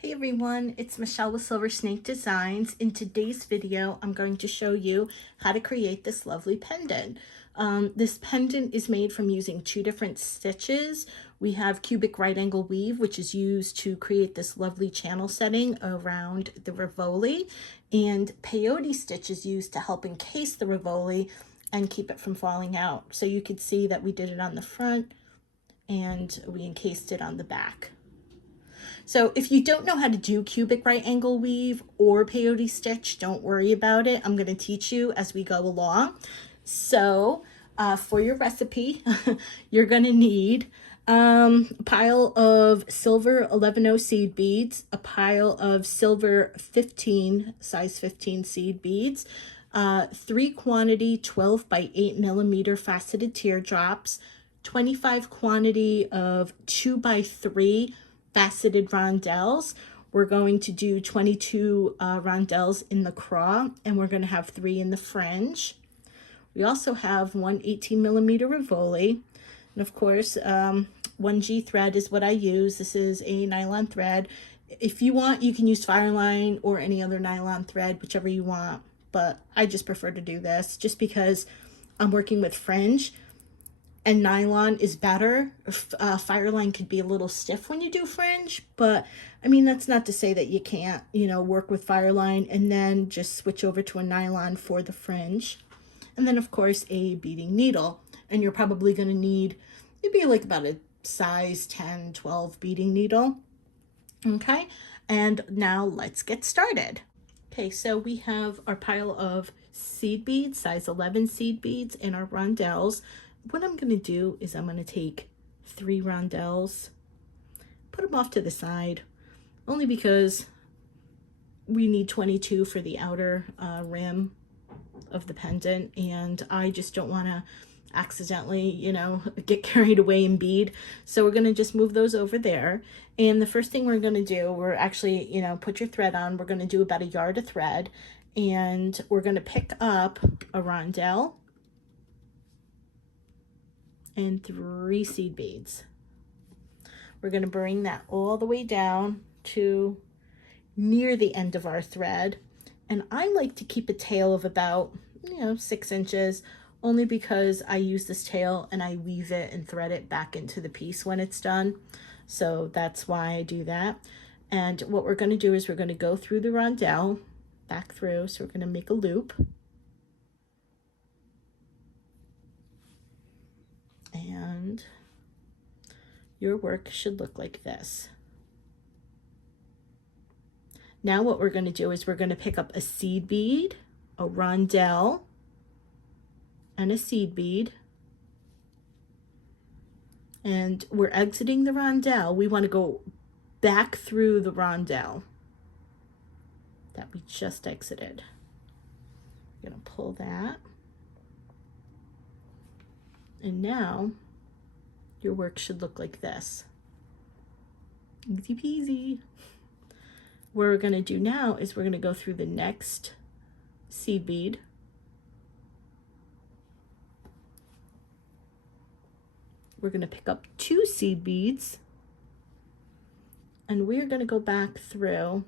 Hey everyone, it's Michelle with Silver Snake Designs. In today's video, I'm going to show you how to create this lovely pendant. This pendant is made from using two different stitches. We have cubic right angle weave, which is used to create this lovely channel setting around the Rivoli, and peyote stitch is used to help encase the Rivoli and keep it from falling out. So you could see that we did it on the front and we encased it on the back. So if you don't know how to do cubic right angle weave or peyote stitch, don't worry about it. I'm going to teach you as we go along. So for your recipe, you're going to need a pile of silver 11-0 seed beads, a pile of silver 15, size 15 seed beads, 3 quantity 12 by 8 millimeter faceted teardrops, 25 quantity of 2 by 3 faceted rondelles. We're going to do 22 rondelles in the CRAW, and we're going to have 3 in the Fringe. We also have one 18 millimeter Rivoli, and of course 1G thread is what I use. This is a nylon thread. If you want, you can use Fireline or any other nylon thread, whichever you want, but I just prefer to do this just because I'm working with Fringe and nylon is better. Fireline could be a little stiff when you do Fringe, but I mean, that's not to say that you can't, work with Fireline and then just switch over to a nylon for the Fringe. And then of course a beading needle, and you're probably going to need maybe like about a size 10, 12 beading needle. Okay, and now let's get started. Okay, so we have our pile of seed beads, size 11 seed beads, and our rondelles. What I'm going to do is I'm going to take 3 rondelles, put them off to the side, only because we need 22 for the outer rim of the pendant, and I just don't want to accidentally, get carried away and bead. So we're going to just move those over there. And the first thing we're going to do, we're actually, put your thread on. We're going to do about 1 yard of thread, and we're going to pick up a rondelle and 3 seed beads. We're going to bring that all the way down to near the end of our thread. And I like to keep a tail of about, 6 inches, only because I use this tail and I weave it and thread it back into the piece when it's done. So that's why I do that. And what we're going to do is we're going to go through the rondelle, back through. So we're going to make a loop. And your work should look like this. Now what we're going to do is we're going to pick up a seed bead, a rondelle, and a seed bead. And we're exiting the rondelle. We want to go back through the rondelle that we just exited. I'm going to pull that. And now your work should look like this. Easy peasy. What we're going to do now is we're going to go through the next seed bead. We're going to pick up 2 seed beads, and we're going to go back through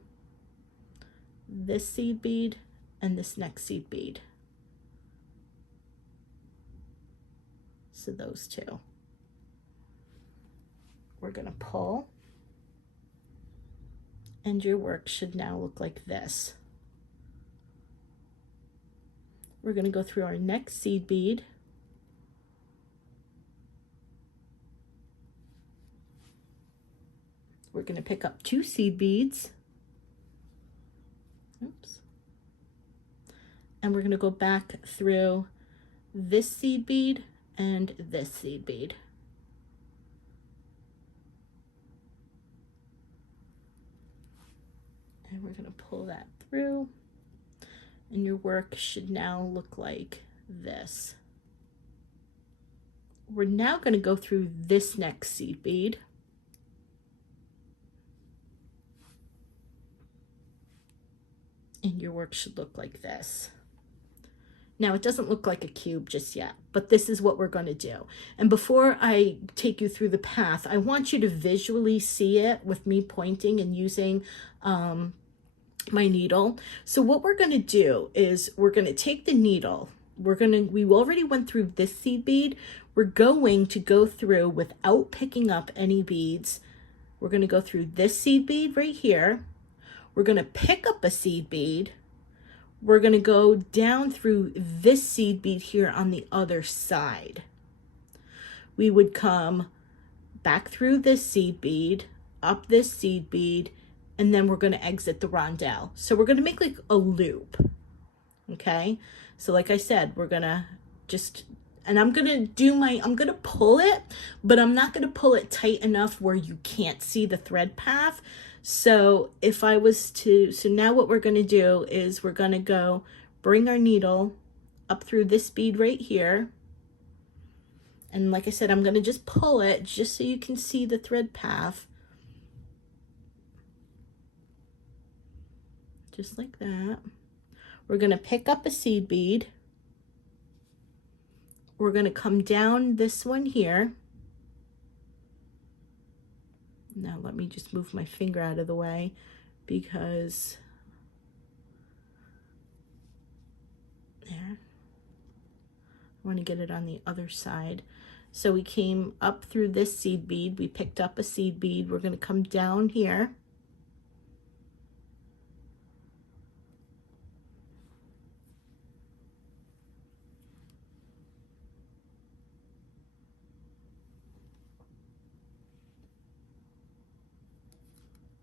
this seed bead and this next seed bead. So those 2. We're going to pull, and your work should now look like this. We're going to go through our next seed bead. We're going to pick up 2 seed beads. Oops. And we're going to go back through this seed bead and this seed bead. And we're going to pull that through, and your work should now look like this. We're now going to go through this next seed bead. And your work should look like this. Now it doesn't look like a cube just yet, but this is what we're going to do. And before I take you through the path, I want you to visually see it with me pointing and using my needle. So what we're going to do is we're going to take the needle. We already went through this seed bead. We're going to go through without picking up any beads. We're going to go through this seed bead right here. We're going to pick up a seed bead. We're going to go down through this seed bead here on the other side. We would come back through this seed bead, up this seed bead, and then we're going to exit the rondelle. So we're going to make like a loop. Okay? So like I said, we're going to just, and I'm going to pull it, but I'm not going to pull it tight enough where you can't see the thread path. So if I was to, so now what we're going to do is we're going to go bring our needle up through this bead right here. And like I said, I'm going to just pull it just so you can see the thread path. Just like that. We're going to pick up a seed bead. We're going to come down this one here. Now let me just move my finger out of the way because there. I want to get it on the other side. So we came up through this seed bead. We picked up a seed bead. We're going to come down here.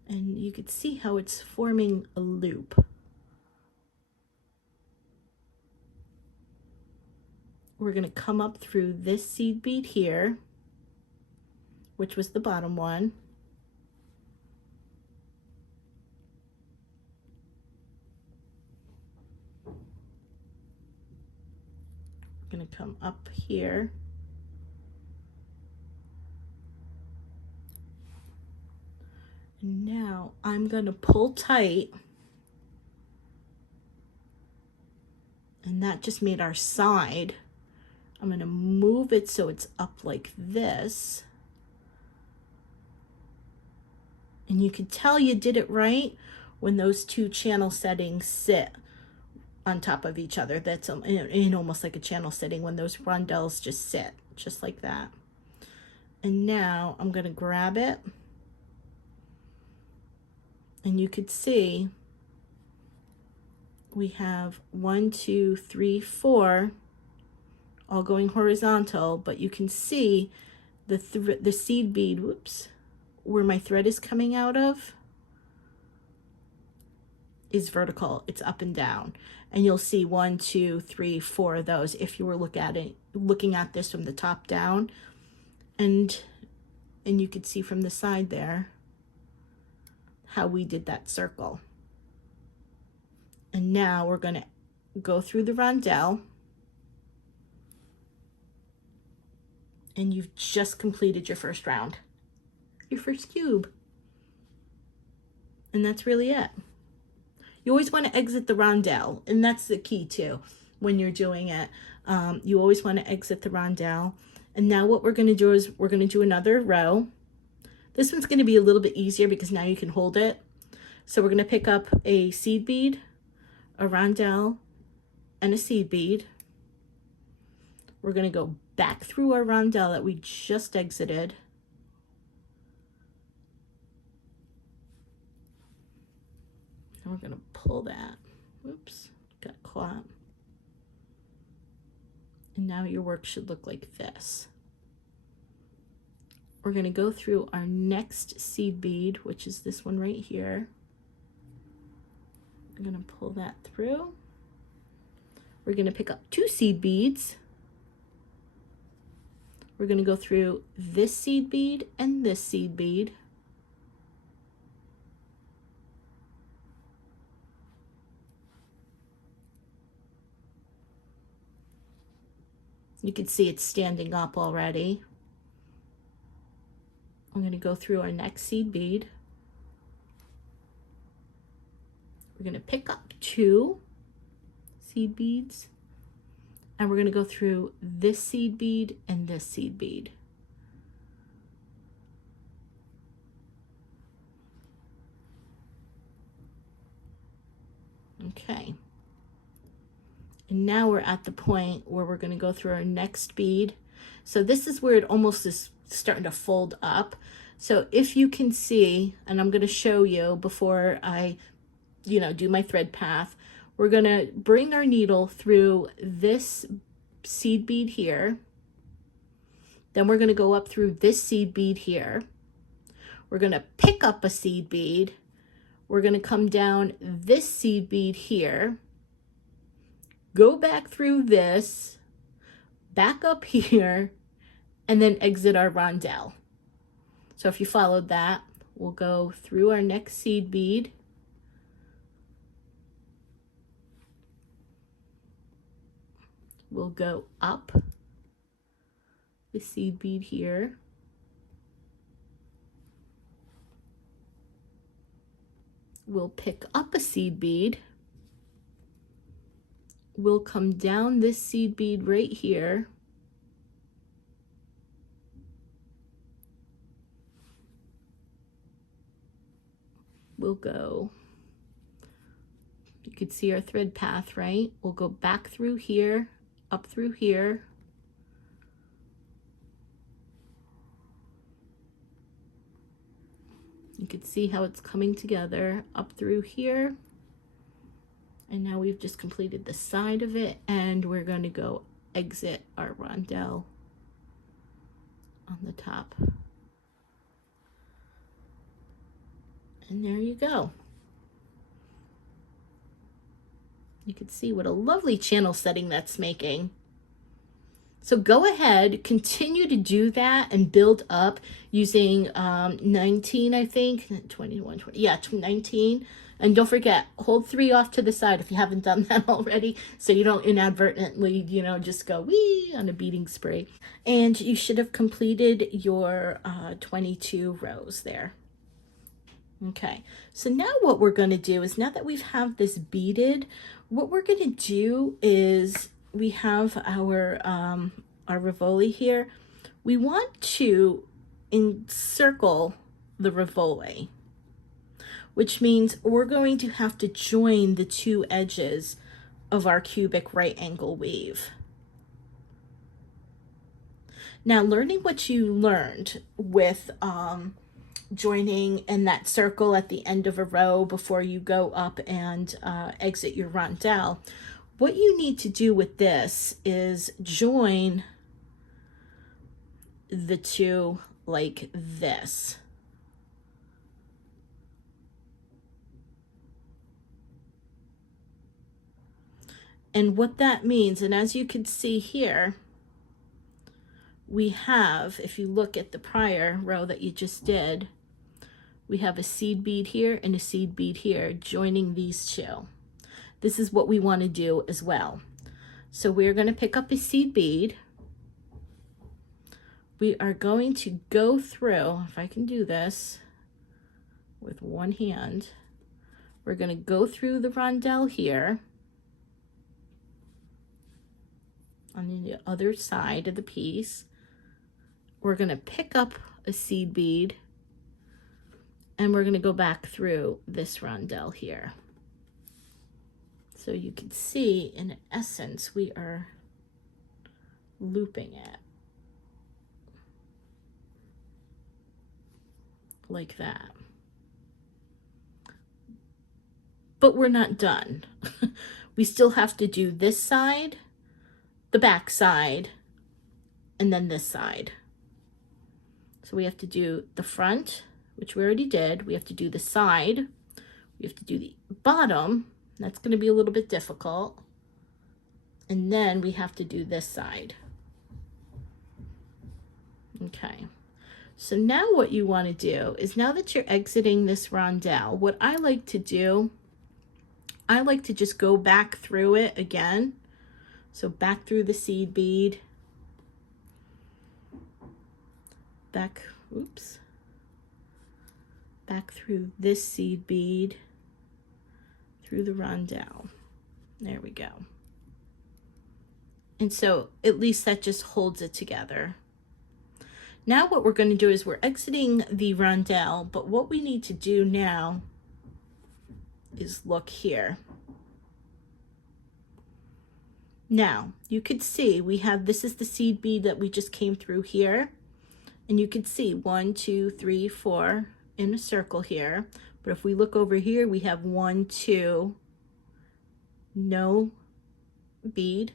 And you could see how it's forming a loop. We're going to come up through this seed bead here, which was the bottom one. We're going to come up here. And now I'm going to pull tight. And that just made our side. I'm going to move it so it's up like this. And you can tell you did it right when those two channel settings sit on top of each other. That's in almost like a channel setting when those rondelles just sit, just like that. And now I'm going to grab it. And you could see we have 1, 2, 3, 4 all going horizontal, but you can see the seed bead, whoops, where my thread is coming out of is vertical. It's up and down. And you'll see 1, 2, 3, 4 of those if you were looking at this from the top down. And you could see from the side there how we did that circle. And now we're going to go through the rondelle. And you've just completed your first round, your first cube. And that's really it. You always want to exit the rondelle, and that's the key too when you're doing it. You always want to exit the rondelle. And now what we're going to do is we're going to do another row. This one's going to be a little bit easier because now you can hold it. So we're going to pick up a seed bead, a rondelle, and a seed bead. We're going to go back through our rondelle that we just exited. And we're going to pull that. Oops, got caught. And now your work should look like this. We're going to go through our next seed bead, which is this one right here. We're going to pull that through. We're going to pick up 2 seed beads. We're going to go through this seed bead and this seed bead. You can see it's standing up already. I'm going to go through our next seed bead. We're going to pick up 2 seed beads. and we're going to go through this seed bead and this seed bead. Okay. And now we're at the point where we're going to go through our next bead. So this is where it almost is starting to fold up. So if you can see, and I'm going to show you before I, do my thread path, we're going to bring our needle through this seed bead here. Then we're going to go up through this seed bead here. We're going to pick up a seed bead. We're going to come down this seed bead here, go back through this, back up here, and then exit our rondelle. So if you followed that, we'll go through our next seed bead, we'll go up the seed bead here, we'll pick up a seed bead, we'll come down this seed bead right here, we'll go, you could see our thread path, right? We'll go back through here, up through here, you can see how it's coming together, up through here, and now we've just completed the side of it, and we're going to go exit our rondelle on the top. And there you go. You can see what a lovely channel setting that's making. So go ahead, continue to do that and build up using 19, I think, 21, 20, yeah, 19. And don't forget, hold 3 off to the side if you haven't done that already, so you don't inadvertently, just go wee on a beading spree. And you should have completed your 22 rows there. Okay, so now what we're going to do is, now that we have this beaded, what we're going to do is, we have our Rivoli here. We want to encircle the Rivoli, which means we're going to have to join the 2 edges of our cubic right angle weave. Now, learning what you learned with joining in that circle at the end of a row before you go up and exit your rondelle, what you need to do with this is join the 2 like this. And what that means, and as you can see here, we have, if you look at the prior row that you just did, we have a seed bead here and a seed bead here joining these 2. This is what we want to do as well. So we're going to pick up a seed bead. We are going to go through, if I can do this with one hand, we're going to go through the rondelle here on the other side of the piece. We're going to pick up a seed bead, and we're going to go back through this rondelle here. So you can see, in essence, we are looping it like that. But we're not done. We still have to do this side, the back side, and then this side. So we have to do the front, which we already did. We have to do the side. We have to do the bottom. That's going to be a little bit difficult. And then we have to do this side. Okay. So now what you want to do is, now that you're exiting this rondelle, what I like to do, I like to just go back through it again. So back through the seed bead. Back, oops. Back through this seed bead. Through the rondelle. There we go. And so at least that just holds it together. Now what we're going to do is we're exiting the rondelle, but what we need to do now is look here. Now you could see we have, this is the seed bead that we just came through here. And you could see 1, 2, 3, 4 in a circle here. But if we look over here, we have 1, 2, no bead,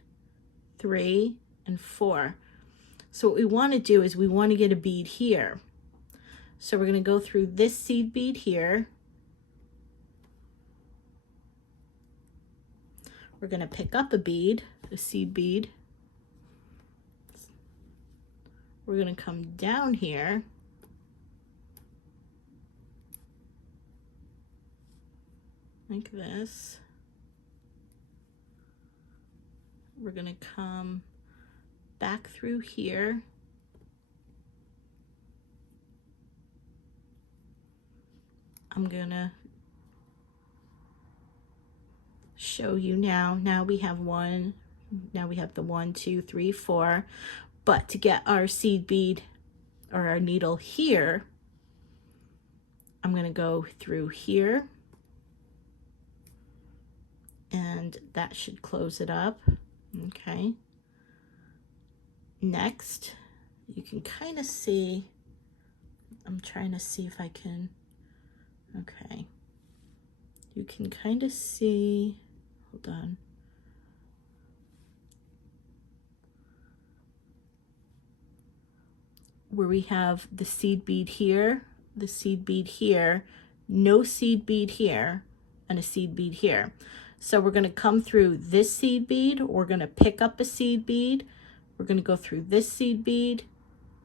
3, and 4. So what we want to do is we want to get a bead here. So we're going to go through this seed bead here. We're going to pick up a bead, a seed bead. We're going to come down here. Like this. We're going to come back through here. I'm going to show you now. Now we have one. Now we have the 1, 2, 3, 4. But to get our seed bead or our needle here, I'm going to go through here. And that should close it up. Okay. Next, you can kind of see, I'm trying to see if I can, okay. You can kind of see, hold on. Where we have the seed bead here, the seed bead here, no seed bead here, and a seed bead here. So we're going to come through this seed bead, we're going to pick up a seed bead, we're going to go through this seed bead,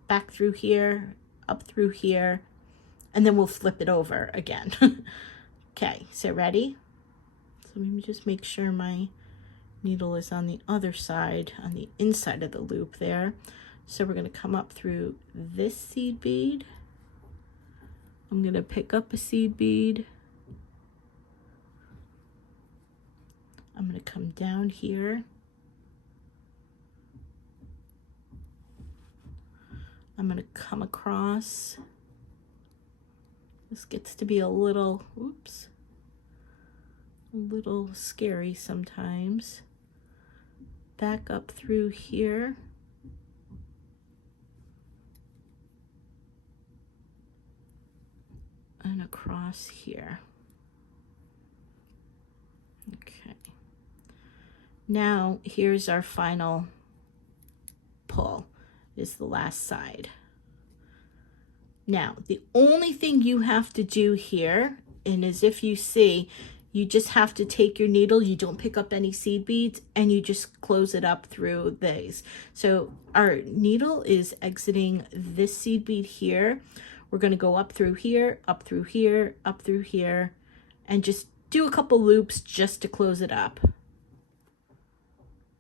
back through here, up through here, and then we'll flip it over again. Okay, so ready? So let me just make sure my needle is on the other side, on the inside of the loop there. So we're going to come up through this seed bead. I'm going to pick up a seed bead. I'm going to come down here. I'm going to come across. This gets to be a little, oops, a little scary sometimes. Back up through here. And across here. Okay. Now here's our final pull, is the last side. Now the only thing you have to do here, and as if you see, you just have to take your needle, you don't pick up any seed beads, and you just close it up through these. So our needle is exiting this seed bead here. We're going to go up through here, up through here, up through here, and just do a couple loops just to close it up.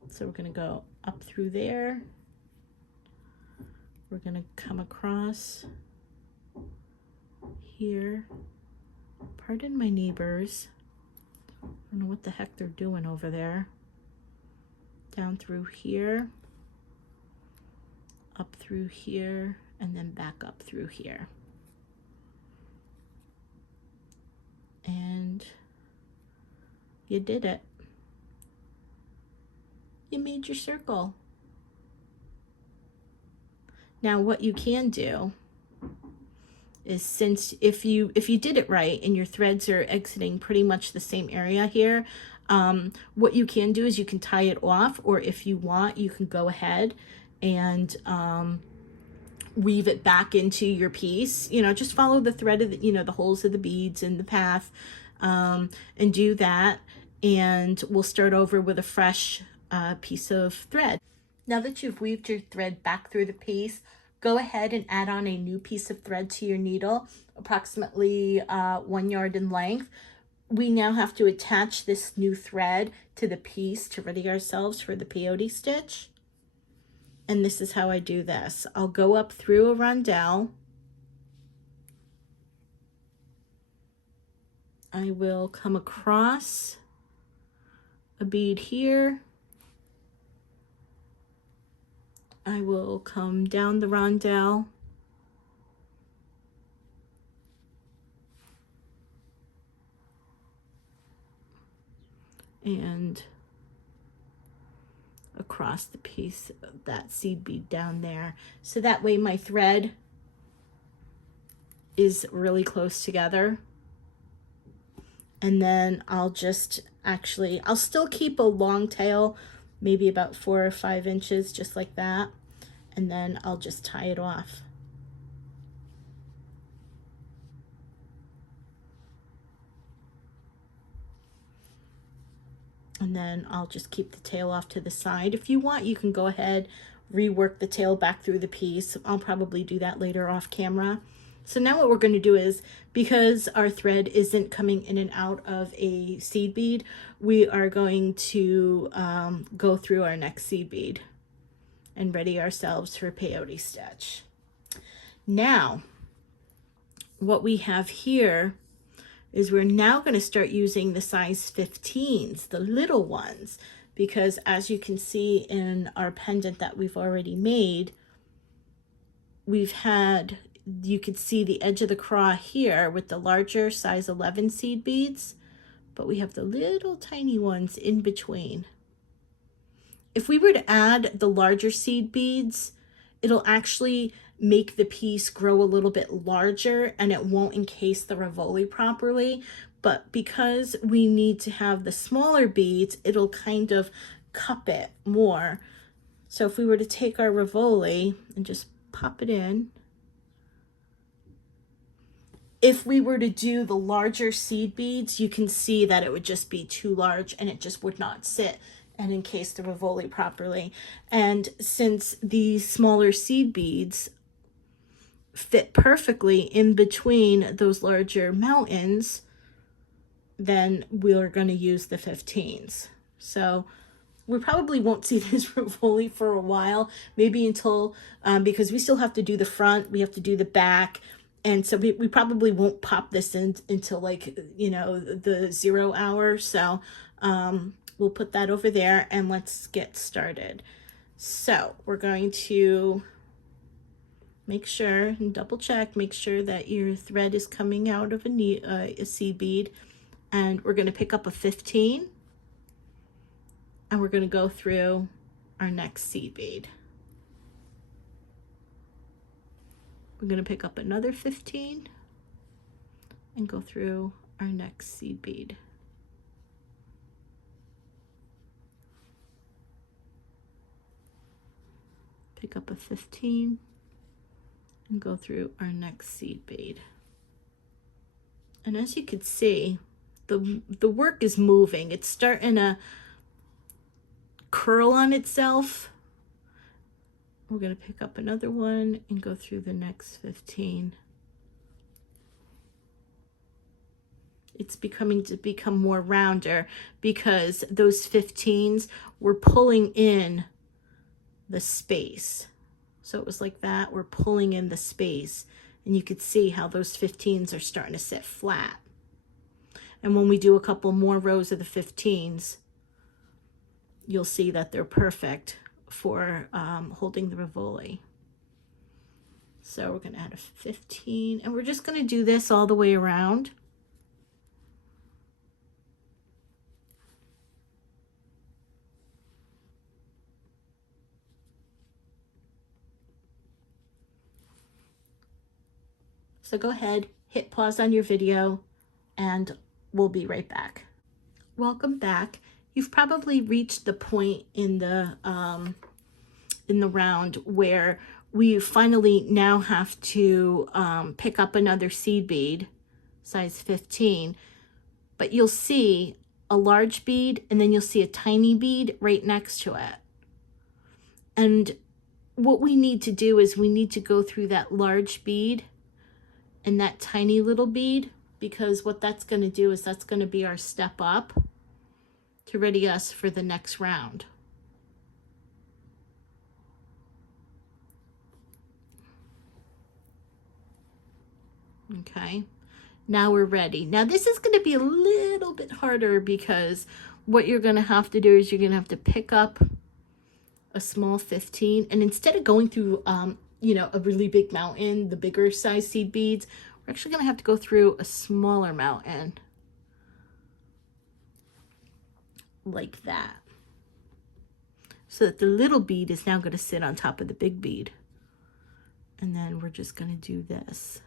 So we're going to go up through there. We're going to come across here. Pardon my neighbors. I don't know what the heck they're doing over there. Down through here, up through here, and then back up through here. And you did it. You made your circle. Now what you can do is, since if you did it right and your threads are exiting pretty much the same area here, what you can do is you can tie it off, or if you want, you can go ahead and weave it back into your piece. You know, just follow the thread of the, you know, the holes of the beads in the path, and do that, and we'll start over with a fresh piece of thread. Now that you've weaved your thread back through the piece, go ahead and add on a new piece of thread to your needle, approximately 1 yard in length. We now have to attach this new thread to the piece to ready ourselves for the peyote stitch. And this is how I do this. I'll go up through a rondelle. I will come across a bead here. I will come down the rondelle and across the piece of that seed bead down there. So that way my thread is really close together. And then I'll just I'll still keep a long tail, maybe about 4 or 5 inches, just like that. And then I'll just tie it off. And then I'll just keep the tail off to the side. If you want, you can go ahead, rework the tail back through the piece. I'll probably do that later off camera. So now what we're going to do is, because our thread isn't coming in and out of a seed bead, we are going to go through our next seed bead and ready ourselves for peyote stitch. Now, what we have here is we're now going to start using the size 15s, the little ones, because as you can see in our pendant that we've already made, you could see the edge of the CRAW here with the larger size 11 seed beads, but we have the little tiny ones in between. If we were to add the larger seed beads, it'll actually make the piece grow a little bit larger and it won't encase the Rivoli properly. But because we need to have the smaller beads, it'll kind of cup it more. So if we were to take our Rivoli and just pop it in, if we were to do the larger seed beads, you can see that it would just be too large and it just would not sit and encase the Rivoli properly. And since the smaller seed beads fit perfectly in between those larger mountains, then we're going to use the 15s. So we probably won't see this Rivoli for a while, maybe until, because we still have to do the front, we have to do the back. And so we probably won't pop this in until, like, you know, the 0 hour. So we'll put that over there and let's get started. So we're going to make sure and double check, make sure that your thread is coming out of a seed bead. And we're going to pick up a 15 and we're going to go through our next seed bead. We're going to pick up another 15 and go through our next seed bead. Pick up a 15 and go through our next seed bead. And as you can see, the work is moving. It's starting to curl on itself. We're going to pick up another one and go through the next 15. It's become more rounder because those 15s were pulling in the space. So it was like that, we're pulling in the space, and you could see how those 15s are starting to sit flat. And when we do a couple more rows of the 15s, you'll see that they're perfect for holding the Rivoli. So we're going to add a 15, and we're just going to do this all the way around. So go ahead, hit pause on your video, and we'll be right back. Welcome back. You've probably reached the point in the round where we finally now have to pick up another seed bead, size 15, but you'll see a large bead and then you'll see a tiny bead right next to it. And what we need to do is we need to go through that large bead and that tiny little bead, because what that's going to do is that's going to be our step up to ready us for the next round. Okay, now we're ready. Now this is going to be a little bit harder because what you're going to have to do is you're going to have to pick up a small 15, and instead of going through, you know, a really big mountain, the bigger size seed beads, we're actually going to have to go through a smaller mountain like that, so that the little bead is now going to sit on top of the big bead. And then we're just going to do this.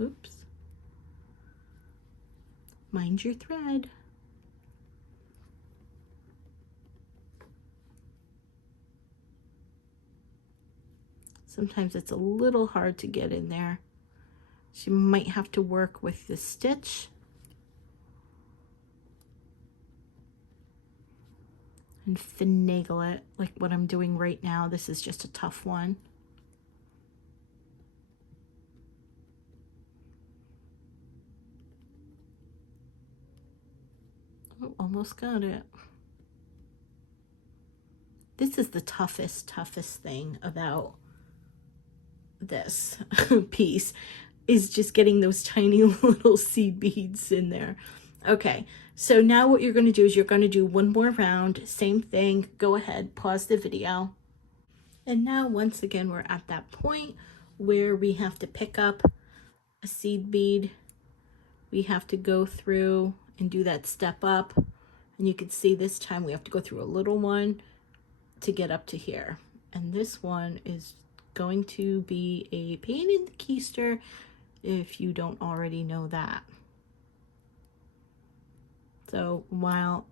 Oops. Mind your thread. Sometimes it's a little hard to get in there, so you might have to work with the stitch and finagle it like what I'm doing right now. This is just a tough one. Oh, almost got it. This is the toughest thing about this piece, is just getting those tiny little seed beads in there. Okay, so now what you're going to do is you're going to do one more round, same thing. Go ahead, pause the video. And now once again we're at that point where we have to pick up a seed bead. We have to go through and do that step up, and you can see this time we have to go through a little one to get up to here. And this one is going to be a pain in the keister if you don't already know that. So while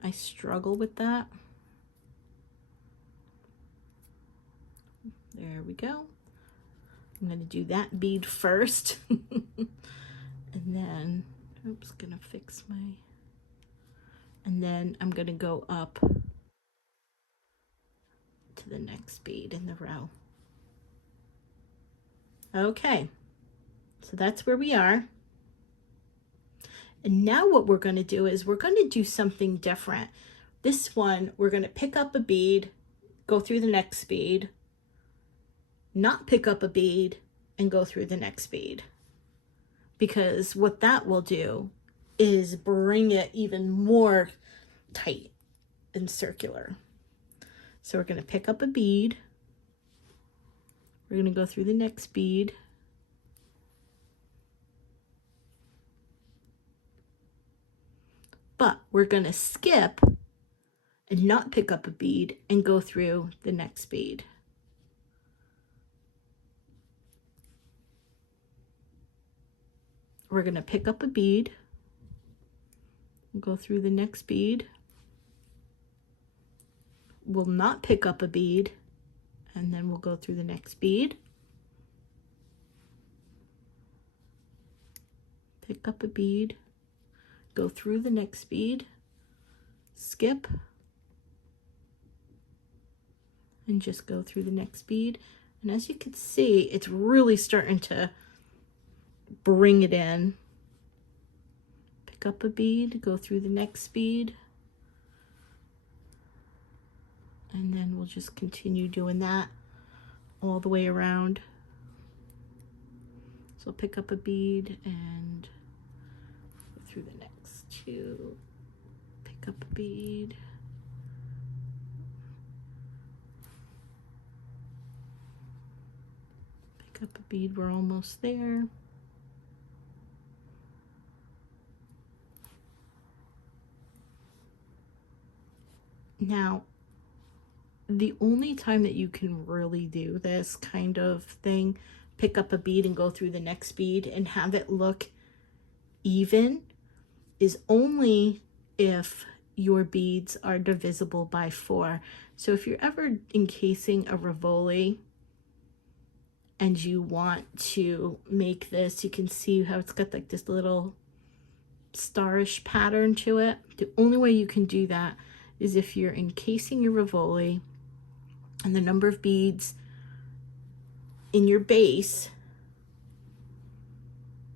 I struggle with that, there we go. I'm going to do that bead first. And then, oops, gonna fix my, and then I'm going to go up to the next bead in the row. Okay, so that's where we are. And now what we're going to do is we're going to do something different. This one, we're going to pick up a bead, go through the next bead, not pick up a bead, and go through the next bead. Because what that will do is bring it even more tight and circular. So we're going to pick up a bead. We're going to go through the next bead. But we're going to skip and not pick up a bead and go through the next bead. We're going to pick up a bead, go through the next bead. We'll not pick up a bead, and then we'll go through the next bead. Pick up a bead, go through the next bead, skip, and just go through the next bead. And as you can see, it's really starting to bring it in. Pick up a bead, go through the next bead, and then we'll just continue doing that all the way around. So pick up a bead and go through the next two, pick up a bead, pick up a bead, we're almost there. Now, the only time that you can really do this kind of thing, pick up a bead and go through the next bead and have it look even, is only if your beads are divisible by 4. So if you're ever encasing a Rivoli and you want to make this, you can see how it's got like this little starish pattern to it. The only way you can do that is if you're encasing your Rivoli and the number of beads in your base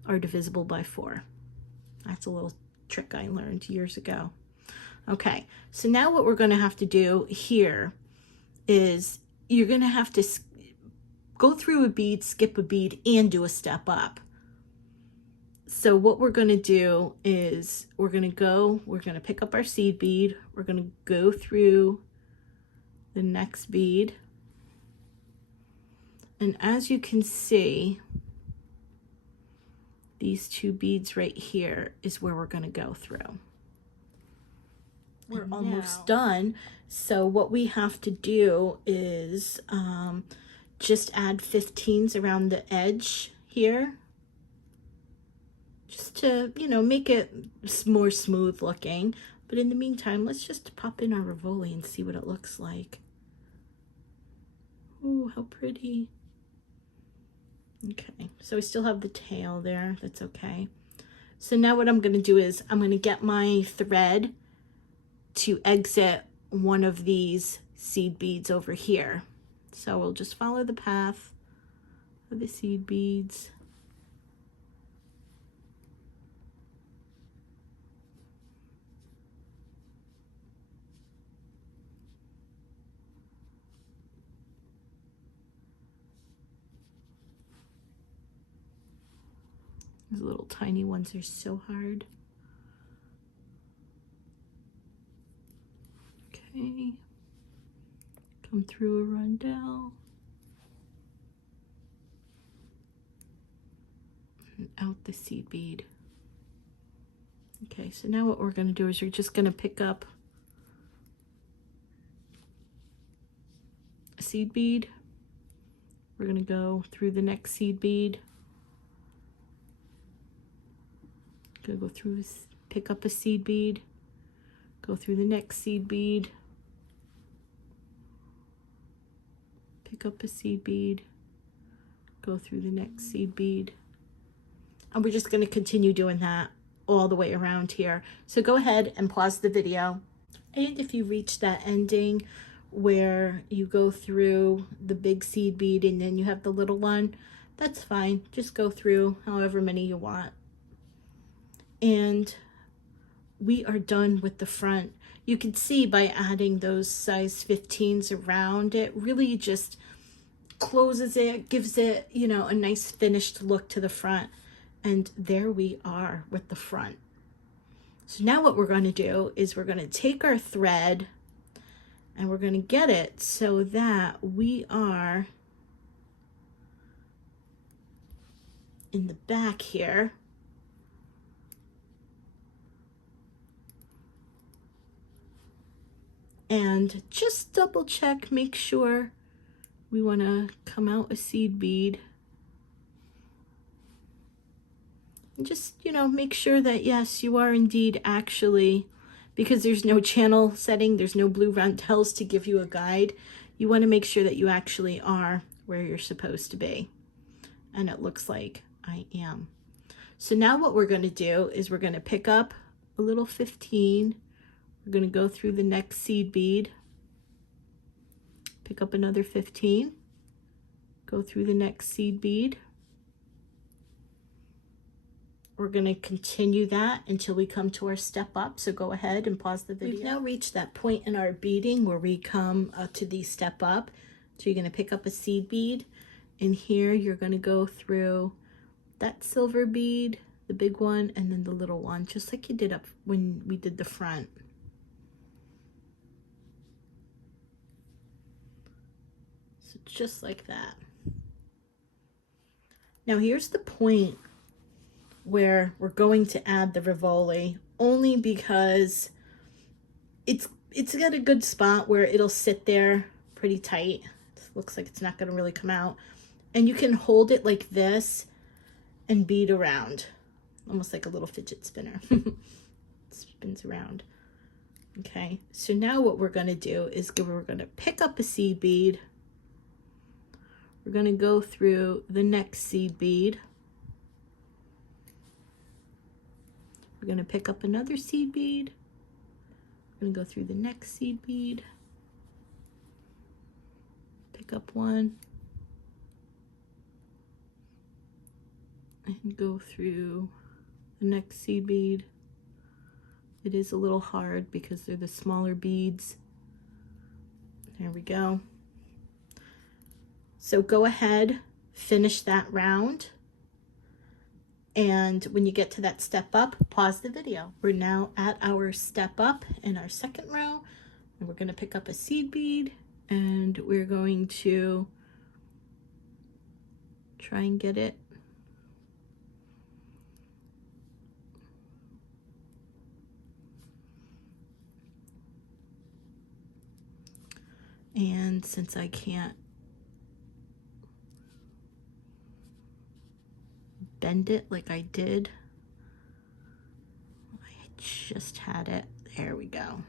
are divisible by 4. That's a little trick I learned years ago. Okay, so now what we're going to have to do here is you're going to have to go through a bead, skip a bead, and do a step up. So what we're going to do is we're going to pick up our seed bead. We're going to go through the next bead. And as you can see, these two beads right here is where we're going to go through. We're almost done. So what we have to do is just add 15s around the edge here, just to, you know, make it more smooth looking. But in the meantime, let's just pop in our Rivoli and see what it looks like. Ooh, how pretty. Okay, so we still have the tail there. That's okay. So now what I'm going to do is I'm going to get my thread to exit one of these seed beads over here. So we'll just follow the path of the seed beads. These little tiny ones are so hard. Okay. Come through a rondelle. And out the seed bead. Okay, so now what we're going to do is you're just going to pick up a seed bead. We're going to go through the next seed bead. Gonna go through, pick up a seed bead, go through the next seed bead, pick up a seed bead, go through the next seed bead, and we're just going to continue doing that all the way around here. So go ahead and pause the video, and if you reach that ending where you go through the big seed bead and then you have the little one, that's fine. Just go through however many you want. And we are done with the front. You can see by adding those size 15s around it, really just closes it, gives it, you know, a nice finished look to the front. And there we are with the front. So now what we're going to do is we're going to take our thread and we're going to get it so that we are in the back here. And just double check, make sure we want to come out a seed bead. And just, you know, make sure that yes, you are indeed actually, because there's no channel setting, there's no blue rondelles to give you a guide. You want to make sure that you actually are where you're supposed to be. And it looks like I am. So now what we're going to do is we're going to pick up a little 15. We're going to go through the next seed bead, pick up another 15, go through the next seed bead. We're going to continue that until we come to our step up. So go ahead and pause the video. We've now reached that point in our beading where we come to the step up. So you're going to pick up a seed bead, and here you're going to go through that silver bead, the big one, and then the little one, just like you did up when we did the front. So just like that. Now here's the point where we're going to add the Rivoli, only because it's got a good spot where it'll sit there pretty tight. It looks like it's not going to really come out. And you can hold it like this and bead around, almost like a little fidget spinner. It spins around. Okay, so now what we're going to do is we're going to pick up a seed bead. We're going to go through the next seed bead. We're going to pick up another seed bead. We're going to go through the next seed bead. Pick up one. And go through the next seed bead. It is a little hard because they're the smaller beads. There we go. So go ahead, finish that round, And when you get to that step up, pause the video. We're now at our step up in our second row, and we're going to pick up a seed bead, and we're going to try and get it and since I can't bend it like I did, I just had it. There we go.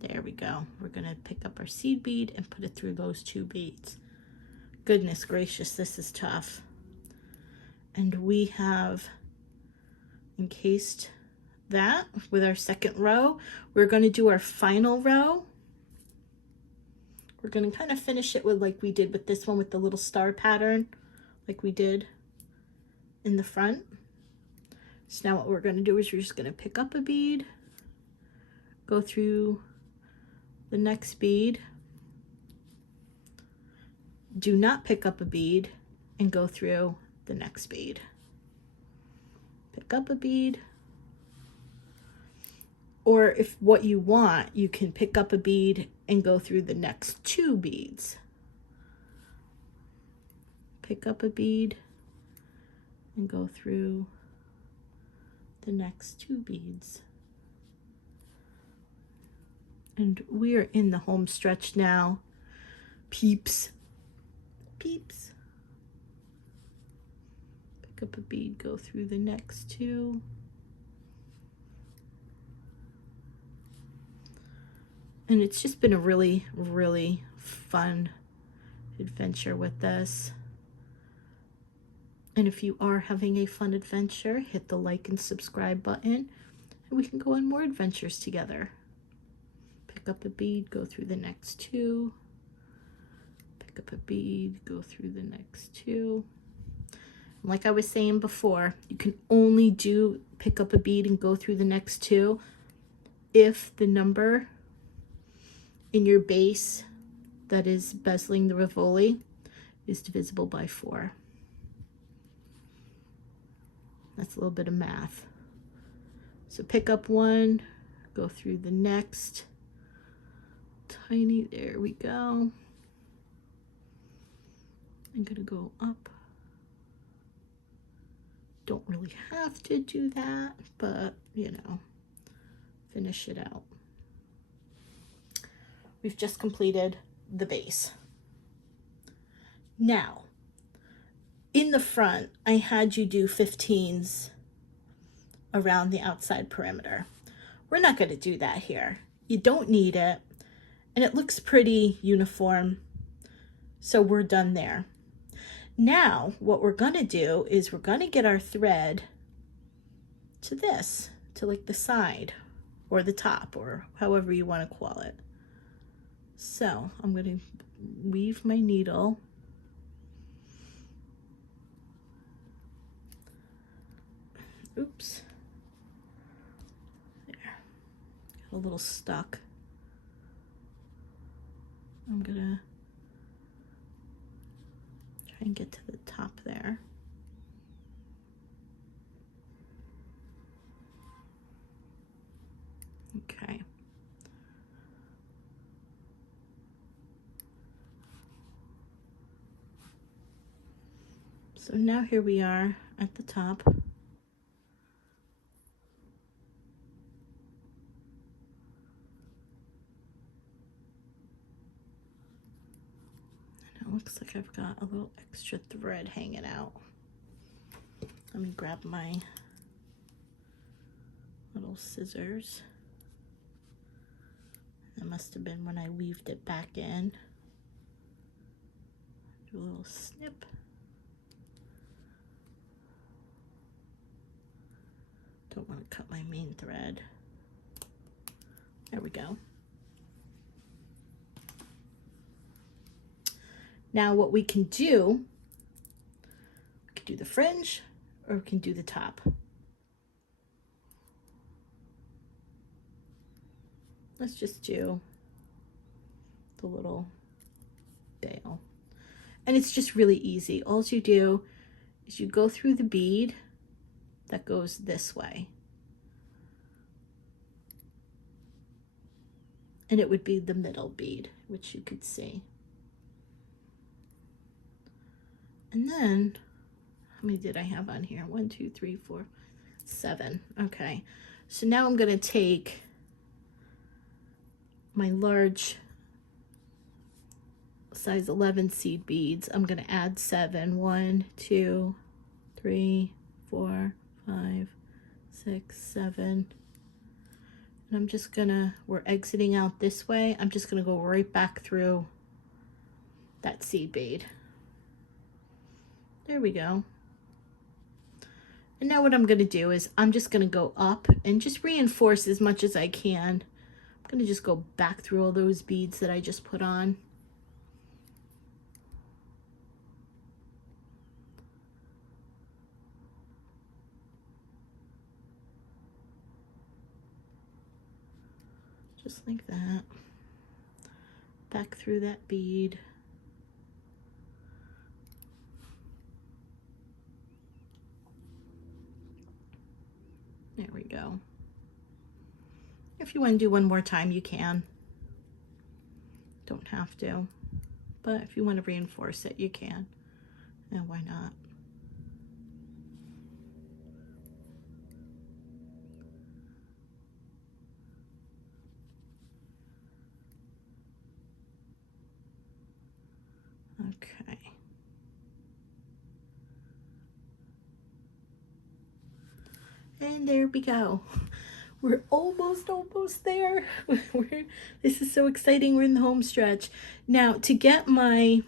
There we go. We're gonna pick up our seed bead and put it through those two beads. Goodness gracious, this is tough. And we have encased that with our second row. We're going to do our final row. We're going to kind of finish it with like we did with this one, with the little star pattern like we did in the front. So now what we're going to do is we're just going to pick up a bead, go through the next bead, do not pick up a bead, and go through the next bead. Pick up a bead, or if what you want, you can pick up a bead and go through the next two beads. Pick up a bead and go through the next two beads. And we are in the home stretch now, peeps. Peeps. Pick up a bead, go through the next two. And it's just been a really, really fun adventure with this. And if you are having a fun adventure, hit the like and subscribe button, and we can go on more adventures together. Pick up a bead, go through the next two. Pick up a bead, go through the next two. And like I was saying before, you can only do pick up a bead and go through the next two if the number in your base that is bezeling the Rivoli is divisible by 4. That's a little bit of math. So pick up one, go through the next tiny, there we go. I'm gonna go up. Don't really have to do that, but you know, finish it out. We've just completed the base. Now, in the front, I had you do 15s around the outside perimeter. We're not going to do that here. You don't need it, and it looks pretty uniform, so we're done there. Now, what we're going to do is we're going to get our thread to this, to like the side or the top, or however you want to call it. So I'm going to weave my needle oops, there, got a little stuck. I'm gonna try and get to the top there. Okay. So now here we are at the top. And it looks like I've got a little extra thread hanging out. Let me grab my little scissors. That must have been when I weaved it back in. Do a little snip. Don't want to cut my main thread. There we go. Now what we can do the fringe or we can do the top. Let's just do the little bail. And it's just really easy. All you do is you go through the bead that goes this way. And it would be the middle bead, which you could see. And then, how many did I have on here? 1, 2, 3, 4, 7. Okay. So now I'm going to take my large size 11 seed beads. I'm going to add 7. 1, 2, 3, 4, 5, 6, 7. And I'm just gonna, we're exiting out this way. I'm just gonna go right back through that seed bead. There we go. And now what I'm gonna do is I'm just gonna go up and just reinforce as much as I can. I'm gonna just go back through all those beads that I just put on. Just like that. Back through that bead. There we go. If you want to do one more time, you can. Don't have to. But if you want to reinforce it, you can. And why not? Okay. And there we go. We're almost there. This is so exciting. We're in the home stretch. Now to get my,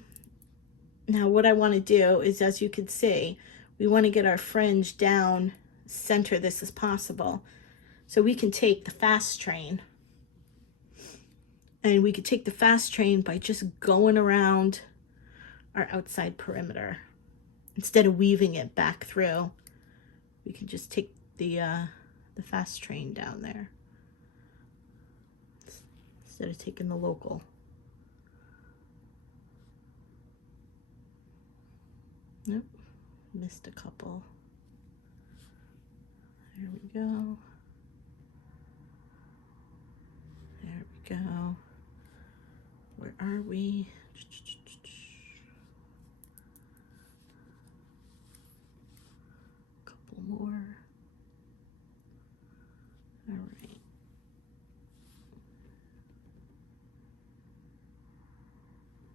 now what I want to do is, as you can see, we want to get our fringe down center this as possible. So we can take the fast train. And we could take the fast train by just going around our outside perimeter. Instead of weaving it back through, we can just take the fast train down there instead of taking the local. Nope, missed a couple. There we go. There we go. Where are we? Couple more. All right.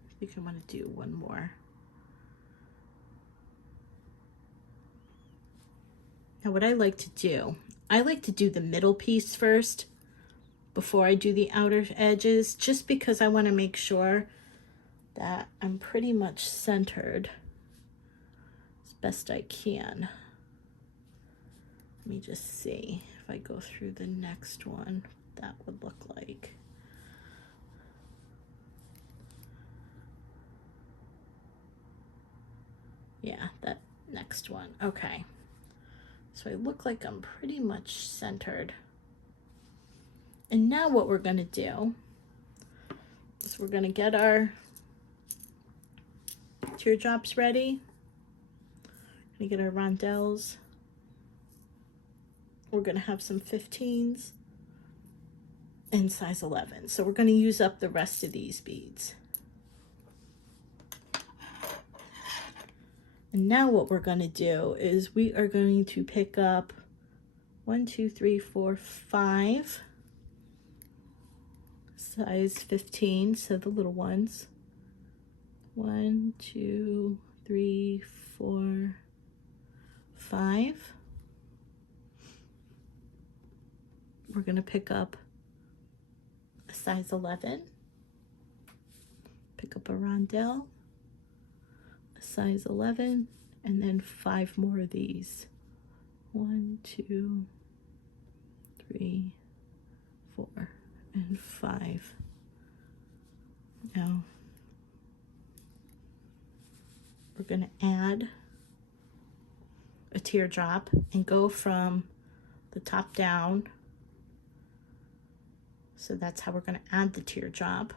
I think I want to do one more. Now what I like to do the middle piece first before I do the outer edges, just because I want to make sure that I'm pretty much centered as best I can. Let me just see if I go through the next one, what that would look like. Yeah, that next one. Okay. So I look like I'm pretty much centered. And now what we're going to do is we're going to get our teardrops ready. We're going to get our rondelles. We're going to have some 15s and size 11. So we're going to use up the rest of these beads. And now what we're going to do is we are going to pick up 1, 2, 3, 4, 5 size 15, so the little ones. 1, 2, 3, 4, 5. We're going to pick up a size 11. Pick up a rondelle, a size 11, and then 5 more of these. 1, 2, 3, 4, and 5. Now we're going to add a teardrop and go from the top down. So that's how we're going to add the teardrop.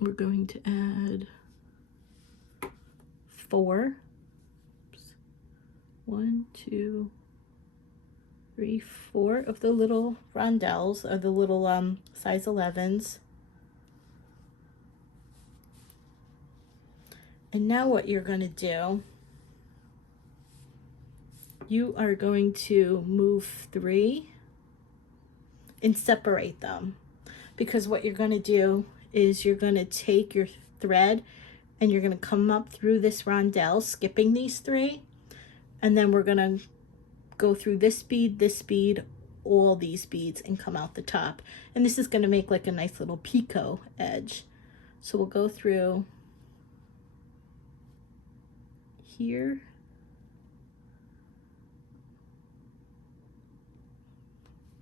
we're going to add 4. Oops. 1, 2, 3, 4 of the little rondelles, or the little size 11s. And now what you're going to do, you are going to move 3 and separate them, because what you're going to do is you're going to take your thread and you're going to come up through this rondelle, skipping these 3, and then we're going to go through this bead, all these beads, and come out the top. And this is going to make like a nice little picot edge. So we'll go through here,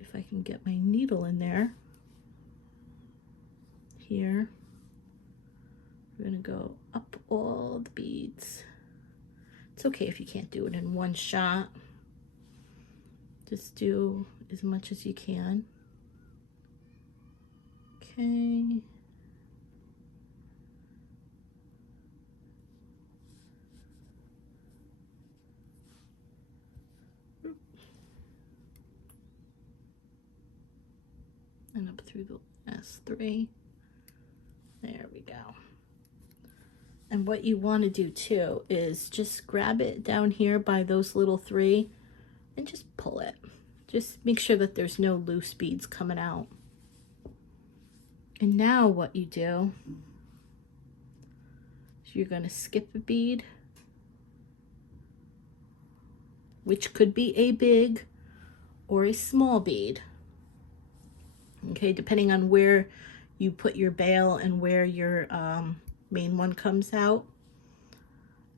if I can get my needle in there. Here, we're going to go up all the beads. It's okay if you can't do it in one shot. Just do as much as you can. Okay. And up through the last 3. There we go. And what you want to do too is just grab it down here by those little 3 and just pull it. Just make sure that there's no loose beads coming out. And now what you do is you're going to skip a bead, which could be a big or a small bead. Okay, depending on where you put your bail and where your main one comes out.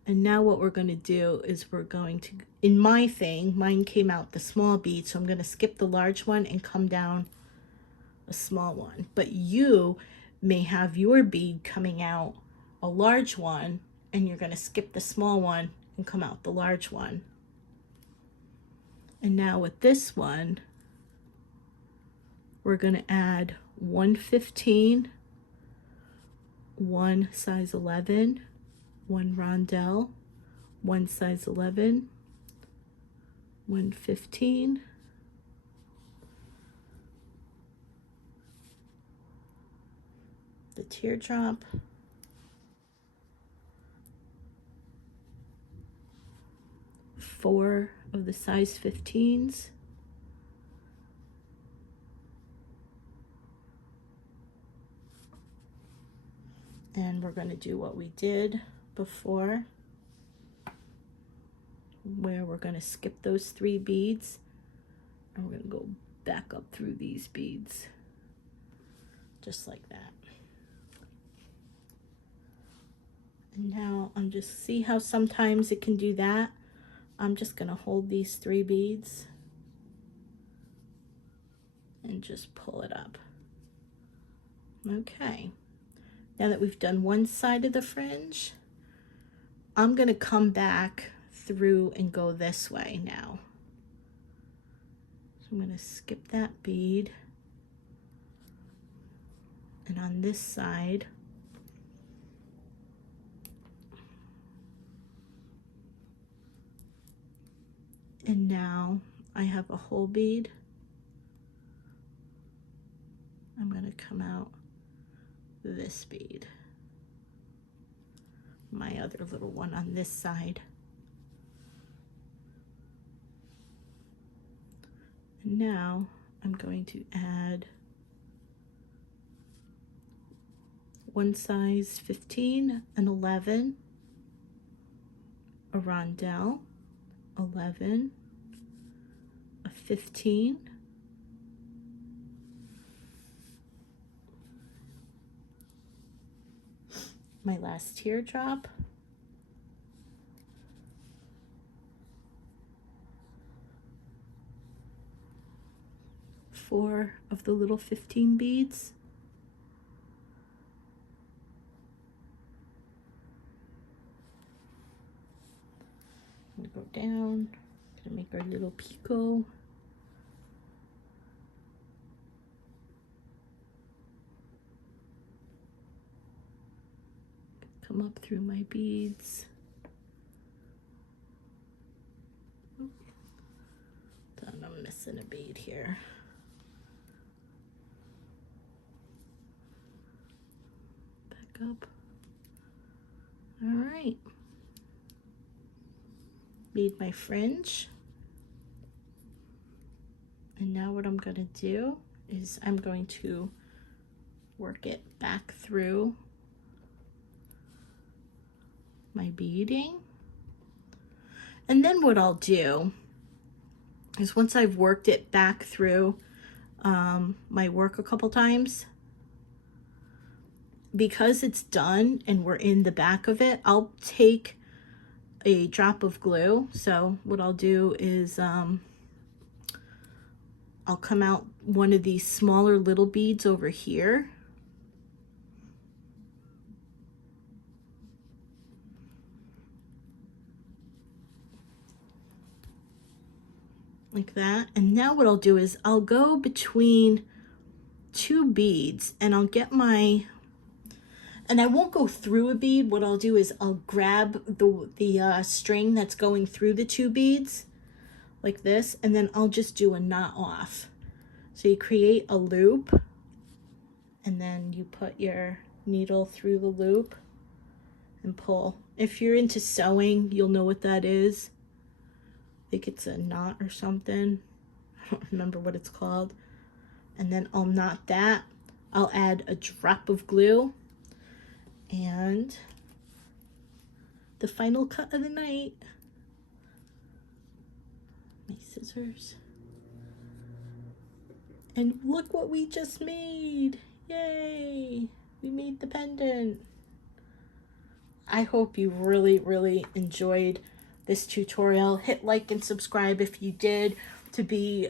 And now what we're going to do is we're going to, in my thing, mine came out the small bead, so I'm going to skip the large one and come down a small one. But you may have your bead coming out a large one, and you're going to skip the small one and come out the large one. And now with this one, we're going to add 115, 1 size 11, 1 rondelle, 1 size 11, 115, the teardrop, four of the size 15s, and we're going to do what we did before, where we're going to skip those 3 beads and we're going to go back up through these beads just like that. And now I'm just, see how sometimes it can do that? I'm just going to hold these 3 beads and just pull it up. Okay, now that we've done one side of the fringe, I'm going to come back through and go this way now. So I'm going to skip that bead, and on this side, and now I have a whole bead. I'm going to come out this bead, my other little one on this side. And now I'm going to add 1 size 15, an 11, a rondelle, 11, a 15, my last teardrop, four of the little 15 beads, I'm gonna go down, gonna make our little picot. come up through my beads. Then I'm missing a bead here. Back up. All right. Made my fringe. And now what I'm going to do is I'm going to work it back through my beading. And then what I'll do is once I've worked it back through my work a couple times, because it's done and we're in the back of it, I'll take a drop of glue. So what I'll do is I'll come out one of these smaller little beads over here. Like that. And now what I'll do is I'll go between two beads and I'll get my, and I won't go through a bead. What I'll do is I'll grab the string that's going through the two beads like this, and then I'll just do a knot off. So you create a loop and then you put your needle through the loop and pull. If you're into sewing, you'll know what that is. I think it's a knot or something. I don't remember what it's called. And then I'll knot that. I'll add a drop of glue and the final cut of the night. My scissors. And look what we just made. Yay! We made the pendant. I hope you really enjoyed this tutorial. Hit like and subscribe if you did, to be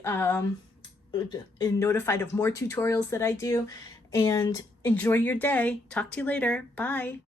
notified of more tutorials that I do. And enjoy your day. Talk to you later. Bye.